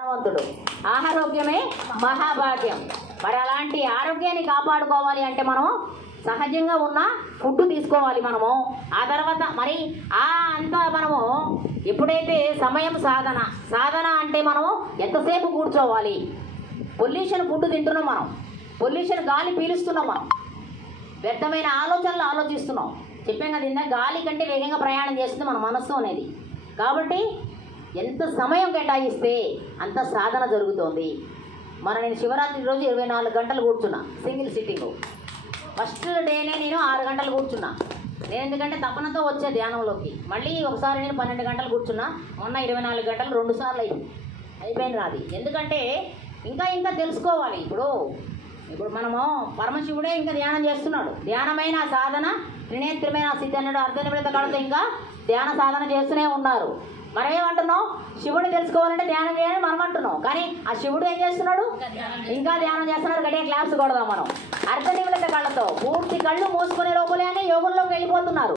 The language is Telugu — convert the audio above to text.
ధనవంతుడు. ఆరోగ్యమే మహాభాగ్యం. మరి అలాంటి ఆరోగ్యాన్ని కాపాడుకోవాలి అంటే మనం సహజంగా ఉన్న ఫుడ్ తీసుకోవాలి మనము. ఆ తర్వాత మరి అంతా మనము ఎప్పుడైతే సమయం సాధన అంటే మనము ఎంతసేపు కూర్చోవాలి. పొల్యూషన్ ఫుడ్ తింటున్నాం, మనం పొల్యూషన్ గాలి పీలుస్తున్నాం, మనం వ్యర్థమైన ఆలోచనలు ఆలోచిస్తున్నాం. చెప్పాం కదా ఇందాక, గాలి కంటే వేగంగా ప్రయాణం చేస్తుంది మన మనస్సు అనేది. కాబట్టి ఎంత సమయం కేటాయిస్తే అంత సాధన జరుగుతోంది. నేను శివరాత్రి రోజు 24 గంటలు కూర్చున్నా, సింగిల్ సిట్టింగ్. ఫస్ట్ డేనే నేను 6 గంటలు కూర్చున్నా. నేను ఎందుకంటే తపనతో వచ్చే ధ్యానంలోకి. మళ్ళీ ఒకసారి నేను 12 గంటలు కూర్చున్నా. మొన్న 24 గంటలు 2 సార్లు అయిపోయింది నాది. ఎందుకంటే ఇంకా తెలుసుకోవాలి. ఇప్పుడు మనము పరమశివుడే ఇంకా ధ్యానం చేస్తున్నాడు. ధ్యానమైన సాధన త్రినేత్రమైన సిద్ధి అన్నాడు. అర్ధనిమిత కళతో ఇంకా ధ్యాన సాధన చేస్తూనే ఉన్నారు. మనం ఏమంటున్నాం, శివుడిని తెలుసుకోవాలంటే ధ్యానం చేయాలని మనం అంటున్నాం. కానీ ఆ శివుడు ఏం చేస్తున్నాడు, ఇంకా ధ్యానం చేస్తున్నాడు. గట్టిగా క్లాప్స్ కొడదాం మనం. అర్ధనిమిత కళ్ళతో పూర్తి కళ్ళు మూసుకునే లోపలే యోగంలోకి వెళ్ళిపోతున్నారు.